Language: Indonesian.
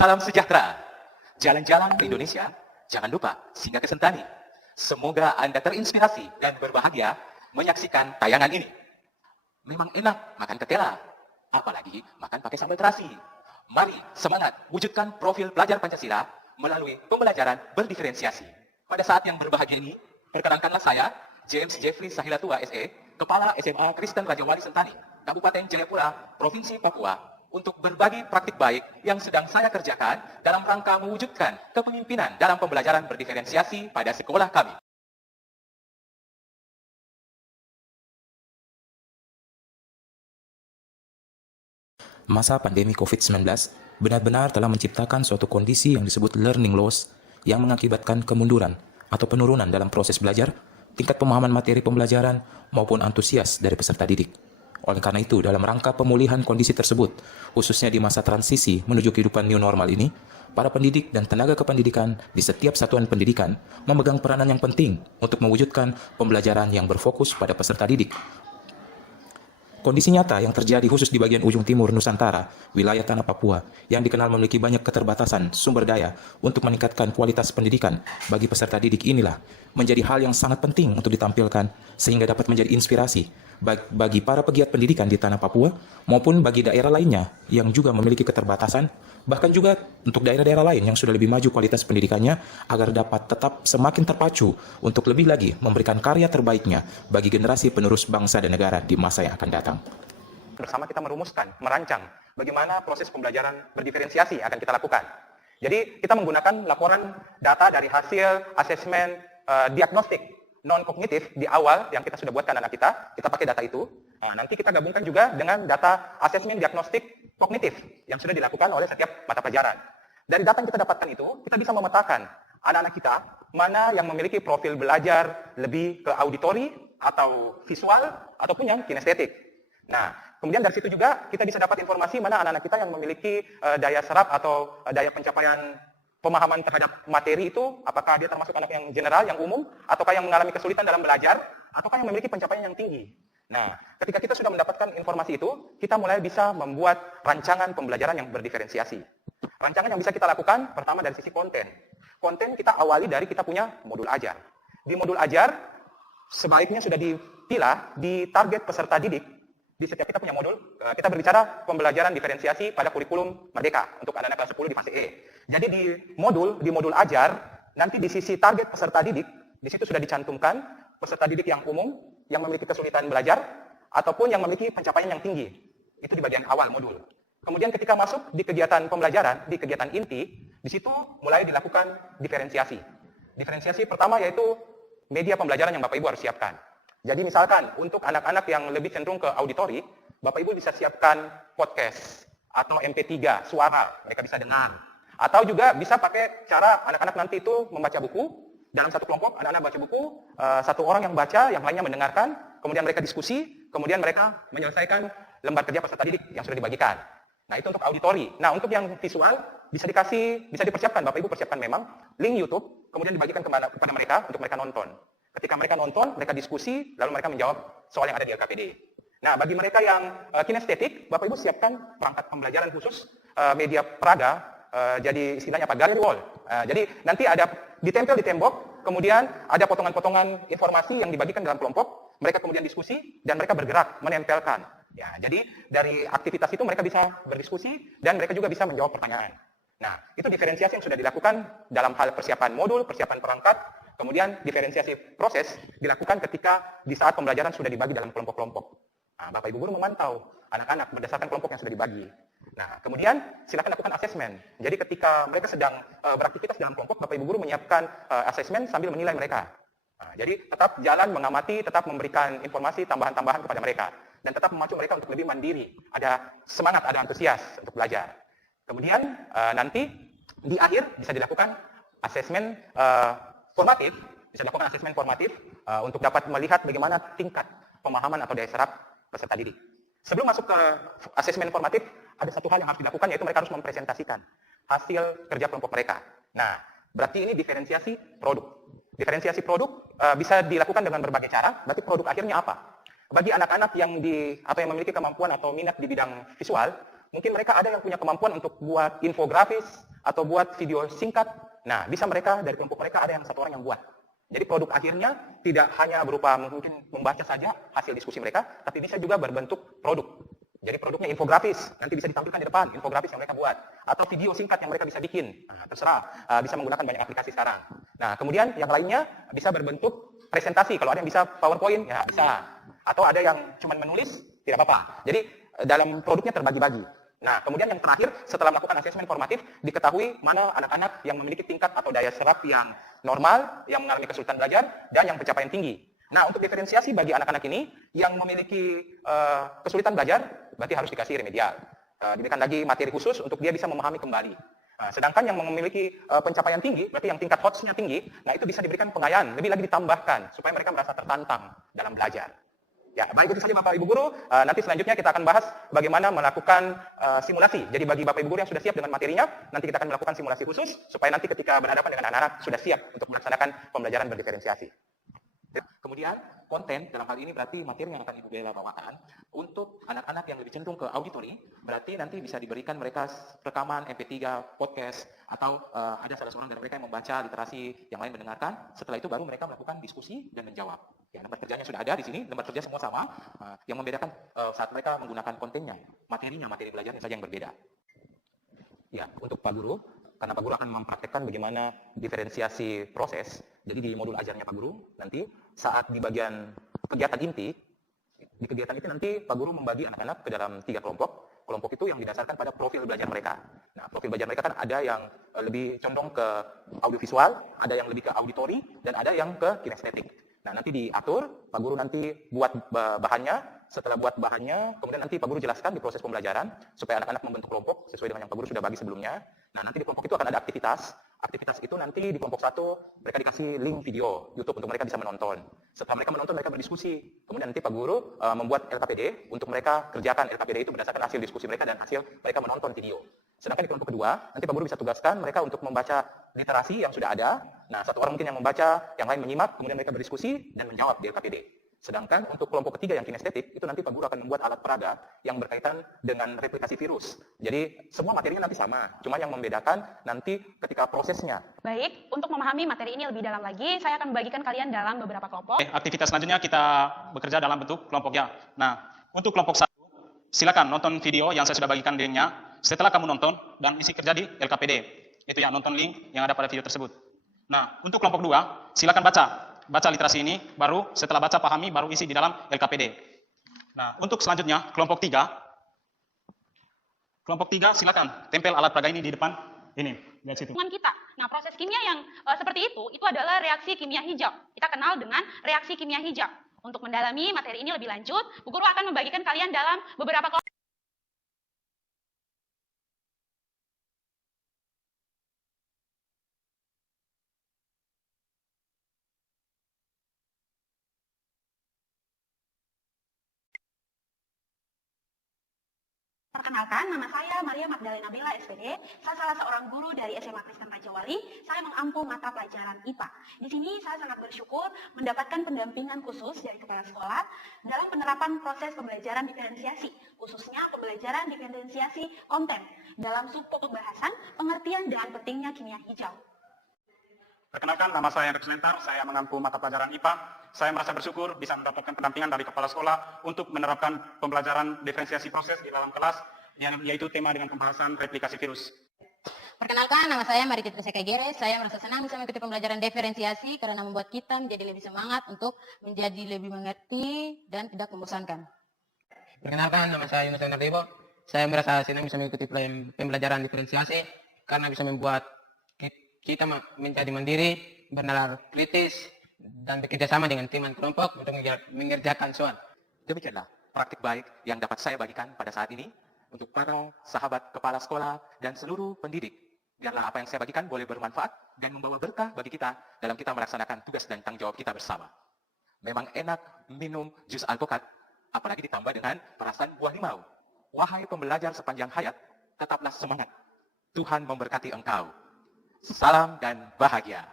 Salam sejahtera. Jalan-jalan ke Indonesia, jangan lupa singgah ke Sentani. Semoga Anda terinspirasi dan berbahagia menyaksikan tayangan ini. Memang enak makan ketela, apalagi makan pakai sambal terasi. Mari semangat wujudkan profil pelajar Pancasila melalui pembelajaran berdiferensiasi. Pada saat yang berbahagia ini, perkenankanlah saya, James Jeffrey Sahilatua SE, Kepala SMA Kristen Raja Wali Sentani, Kabupaten Jayapura, Provinsi Papua, untuk berbagi praktik baik yang sedang saya kerjakan dalam rangka mewujudkan kepemimpinan dalam pembelajaran berdiferensiasi pada sekolah kami. Masa pandemi COVID-19 benar-benar telah menciptakan suatu kondisi yang disebut learning loss yang mengakibatkan kemunduran atau penurunan dalam proses belajar, tingkat pemahaman materi pembelajaran, maupun antusias dari peserta didik. Oleh karena itu, dalam rangka pemulihan kondisi tersebut, khususnya di masa transisi menuju kehidupan new normal ini, para pendidik dan tenaga kependidikan di setiap satuan pendidikan memegang peranan yang penting untuk mewujudkan pembelajaran yang berfokus pada peserta didik. Kondisi nyata yang terjadi khusus di bagian ujung timur Nusantara, wilayah tanah Papua, yang dikenal memiliki banyak keterbatasan sumber daya untuk meningkatkan kualitas pendidikan bagi peserta didik inilah menjadi hal yang sangat penting untuk ditampilkan sehingga dapat menjadi inspirasi bagi para pegiat pendidikan di tanah Papua maupun bagi daerah lainnya yang juga memiliki keterbatasan, bahkan juga untuk daerah-daerah lain yang sudah lebih maju kualitas pendidikannya agar dapat tetap semakin terpacu untuk lebih lagi memberikan karya terbaiknya bagi generasi penerus bangsa dan negara di masa yang akan datang. Bersama kita merumuskan, merancang bagaimana proses pembelajaran berdiferensiasi akan kita lakukan. Jadi kita menggunakan laporan data dari hasil asesmen diagnostik non-kognitif di awal yang kita sudah buatkan anak kita pakai data itu. Nah, nanti kita gabungkan juga dengan data asesmen diagnostik kognitif yang sudah dilakukan oleh setiap mata pelajaran. Dari data yang kita dapatkan itu, kita bisa memetakan anak-anak kita mana yang memiliki profil belajar lebih ke auditori atau visual ataupun yang kinestetik. Nah, kemudian dari situ juga kita bisa dapat informasi mana anak-anak kita yang memiliki daya serap atau daya pencapaian pemahaman terhadap materi itu, apakah dia termasuk anak yang general, yang umum, ataukah yang mengalami kesulitan dalam belajar, ataukah yang memiliki pencapaian yang tinggi. Nah, ketika kita sudah mendapatkan informasi itu, kita mulai bisa membuat rancangan pembelajaran yang berdiferensiasi. Rancangan yang bisa kita lakukan, pertama dari sisi konten. Konten kita awali dari kita punya modul ajar. Di modul ajar, sebaiknya sudah dipilah di target peserta didik. Di setiap kita punya modul, kita berbicara pembelajaran diferensiasi pada kurikulum Merdeka untuk anak-anak kelas 10 di fase E. Jadi di modul ajar, nanti di sisi target peserta didik, di situ sudah dicantumkan peserta didik yang umum, yang memiliki kesulitan belajar, ataupun yang memiliki pencapaian yang tinggi. Itu di bagian awal modul. Kemudian ketika masuk di kegiatan pembelajaran, di kegiatan inti, di situ mulai dilakukan diferensiasi. Diferensiasi pertama yaitu media pembelajaran yang Bapak Ibu harus siapkan. Jadi misalkan untuk anak-anak yang lebih cenderung ke auditori, Bapak Ibu bisa siapkan podcast atau MP3 suara, mereka bisa dengar. Atau juga bisa pakai cara anak-anak nanti itu membaca buku, dalam satu kelompok anak-anak baca buku, satu orang yang baca, yang lainnya mendengarkan, kemudian mereka diskusi, kemudian mereka menyelesaikan lembar kerja peserta didik yang sudah dibagikan. Nah, itu untuk auditori. Nah, untuk yang visual bisa dipersiapkan, Bapak Ibu persiapkan memang link YouTube, kemudian dibagikan kepada mereka untuk mereka nonton. Ketika mereka nonton, mereka diskusi, lalu mereka menjawab soal yang ada di LKPD. Nah, bagi mereka yang kinestetik, Bapak Ibu siapkan perangkat pembelajaran khusus media Praga, jadi istilahnya apa? Gallery wall. Jadi nanti ada ditempel di tembok, kemudian ada potongan-potongan informasi yang dibagikan dalam kelompok, mereka kemudian diskusi dan mereka bergerak menempelkan. Ya, jadi dari aktivitas itu mereka bisa berdiskusi dan mereka juga bisa menjawab pertanyaan. Nah, itu diferensiasi yang sudah dilakukan dalam hal persiapan modul, persiapan perangkat. Kemudian diferensiasi proses dilakukan ketika di saat pembelajaran sudah dibagi dalam kelompok-kelompok. Nah, Bapak Ibu guru memantau anak-anak berdasarkan kelompok yang sudah dibagi. Nah, kemudian silakan lakukan asesmen. Jadi ketika mereka sedang beraktivitas dalam kelompok, Bapak Ibu guru menyiapkan asesmen sambil menilai mereka. Nah, jadi tetap jalan mengamati, tetap memberikan informasi tambahan-tambahan kepada mereka. Dan tetap memacu mereka untuk lebih mandiri. Ada semangat, ada antusias untuk belajar. Kemudian nanti di akhir bisa dilakukan asesmen formatif, untuk dapat melihat bagaimana tingkat pemahaman atau daya serap peserta didik. Sebelum masuk ke asesmen formatif, ada satu hal yang harus dilakukan, yaitu mereka harus mempresentasikan hasil kerja kelompok mereka. Nah, berarti ini diferensiasi produk. Diferensiasi produk bisa dilakukan dengan berbagai cara, berarti produk akhirnya apa? Bagi anak-anak yang memiliki kemampuan atau minat di bidang visual, Mungkin mereka ada yang punya kemampuan untuk buat infografis atau buat video singkat. Nah, bisa mereka dari kelompok mereka ada yang satu orang yang buat. Jadi produk akhirnya tidak hanya berupa mungkin membaca saja hasil diskusi mereka, tapi bisa juga berbentuk produk. Jadi produknya infografis, nanti bisa ditampilkan di depan, infografis yang mereka buat. Atau video singkat yang mereka bisa bikin, nah, terserah, bisa menggunakan banyak aplikasi sekarang. Nah, kemudian yang lainnya bisa berbentuk presentasi, kalau ada yang bisa PowerPoint, ya bisa. Atau ada yang cuma menulis, tidak apa-apa. Jadi dalam produknya terbagi-bagi. Nah, kemudian yang terakhir, setelah melakukan asesmen formatif, diketahui mana anak-anak yang memiliki tingkat atau daya serap yang normal, yang mengalami kesulitan belajar, dan yang pencapaian tinggi. Nah, untuk diferensiasi bagi anak-anak ini, yang memiliki kesulitan belajar, berarti harus dikasih remedial. Diberikan lagi materi khusus untuk dia bisa memahami kembali. Nah, sedangkan yang memiliki pencapaian tinggi, berarti yang tingkat HOTS-nya tinggi, nah itu bisa diberikan pengayaan, lebih lagi ditambahkan, supaya mereka merasa tertantang dalam belajar. Ya, baik itu saja Bapak Ibu Guru. Nanti selanjutnya kita akan bahas bagaimana melakukan simulasi. Jadi bagi Bapak Ibu Guru yang sudah siap dengan materinya, nanti kita akan melakukan simulasi khusus, supaya nanti ketika berhadapan dengan anak-anak sudah siap untuk melaksanakan pembelajaran berdiferensiasi. Kemudian konten dalam hal ini berarti materi yang akan Ibu Bella bawakan untuk anak-anak yang lebih cenderung ke auditori, berarti nanti bisa diberikan mereka rekaman MP3, podcast, atau ada salah seorang dari mereka yang membaca literasi, yang lain mendengarkan. Setelah itu baru mereka melakukan diskusi dan menjawab. Ya, lembar kerjanya sudah ada di sini, lembar kerja semua sama. Yang membedakan saat mereka menggunakan kontennya, materinya, materi belajarnya saja yang berbeda. Ya, untuk Pak Guru, karena Pak Guru akan mempraktekkan bagaimana diferensiasi proses. Jadi di modul ajarnya Pak Guru, nanti saat di bagian kegiatan inti, di kegiatan itu nanti Pak Guru membagi anak-anak ke dalam 3 kelompok. Kelompok itu yang didasarkan pada profil belajar mereka. Nah, profil belajar mereka kan ada yang lebih condong ke audiovisual, ada yang lebih ke auditori, dan ada yang ke kinestetik. Nah, nanti diatur, Pak Guru nanti buat bahannya. Setelah buat bahannya, kemudian nanti Pak Guru jelaskan di proses pembelajaran, supaya anak-anak membentuk kelompok sesuai dengan yang Pak Guru sudah bagi sebelumnya. Nah, nanti di kelompok itu akan ada aktivitas. Aktivitas itu nanti di kelompok 1, mereka dikasih link video YouTube untuk mereka bisa menonton. Setelah mereka menonton, mereka berdiskusi. Kemudian nanti Pak Guru membuat LKPD untuk mereka kerjakan. LKPD itu berdasarkan hasil diskusi mereka dan hasil mereka menonton video. Sedangkan di kelompok kedua, nanti Pak Guru bisa tugaskan mereka untuk membaca literasi yang sudah ada. Nah, satu orang mungkin yang membaca, yang lain menyimak, kemudian mereka berdiskusi dan menjawab di LKPD. Sedangkan untuk kelompok ketiga yang kinestetik, itu nanti Pak Guru akan membuat alat peraga yang berkaitan dengan replikasi virus. Jadi semua materinya nanti sama, cuma yang membedakan nanti ketika prosesnya. Baik, untuk memahami materi ini lebih dalam lagi, saya akan membagikan kalian dalam beberapa kelompok. Aktivitas selanjutnya kita bekerja dalam bentuk kelompok ya. Nah, untuk kelompok 1, silakan nonton video yang saya sudah bagikan linknya. Setelah kamu nonton dan isi kerja di LKPD. Itu ya, nonton link yang ada pada video tersebut. Nah, untuk kelompok 2, silakan baca literasi ini, baru setelah baca pahami, baru isi di dalam LKPD. Nah, untuk selanjutnya, kelompok 3 silakan tempel alat peraga ini di depan, ini, lihat situ. Kita. Nah, proses kimia yang seperti itu adalah reaksi kimia hijau. Kita kenal dengan reaksi kimia hijau. Untuk mendalami materi ini lebih lanjut, Bu Guru akan membagikan kalian dalam beberapa kelompok. Perkenalkan, nama saya Maria Magdalena Bella, SPD. Saya salah seorang guru dari SMA Kristen Raja Wali. Saya mengampu mata pelajaran IPA. Di sini saya sangat bersyukur mendapatkan pendampingan khusus dari kepala sekolah dalam penerapan proses pembelajaran diferensiasi, khususnya pembelajaran diferensiasi konten dalam subpokok bahasan, pengertian dan pentingnya kimia hijau. Perkenalkan, nama saya Hendrik Selentar, saya mengampu mata pelajaran IPA. Saya merasa bersyukur bisa mendapatkan pendampingan dari kepala sekolah untuk menerapkan pembelajaran diferensiasi proses di dalam kelas, yaitu tema dengan pembahasan replikasi virus. Perkenalkan, nama saya Marita Triseka Geres. Saya merasa senang bisa mengikuti pembelajaran diferensiasi karena membuat kita menjadi lebih semangat untuk menjadi lebih mengerti dan tidak membosankan. Perkenalkan, nama saya Yunus Leonardo. Saya merasa senang bisa mengikuti pembelajaran diferensiasi karena bisa membuat kita menjadi mandiri, bernalar kritis, dan bekerja sama dengan tim dan kelompok untuk mengerjakan soal. Demikianlah praktik baik yang dapat saya bagikan pada saat ini untuk para sahabat kepala sekolah dan seluruh pendidik. Biarlah apa yang saya bagikan boleh bermanfaat dan membawa berkah bagi kita dalam kita melaksanakan tugas dan tanggung jawab kita bersama. Memang enak minum jus alpukat, apalagi ditambah dengan perasan buah limau. Wahai pembelajar sepanjang hayat, tetaplah semangat. Tuhan memberkati engkau. Salam dan bahagia.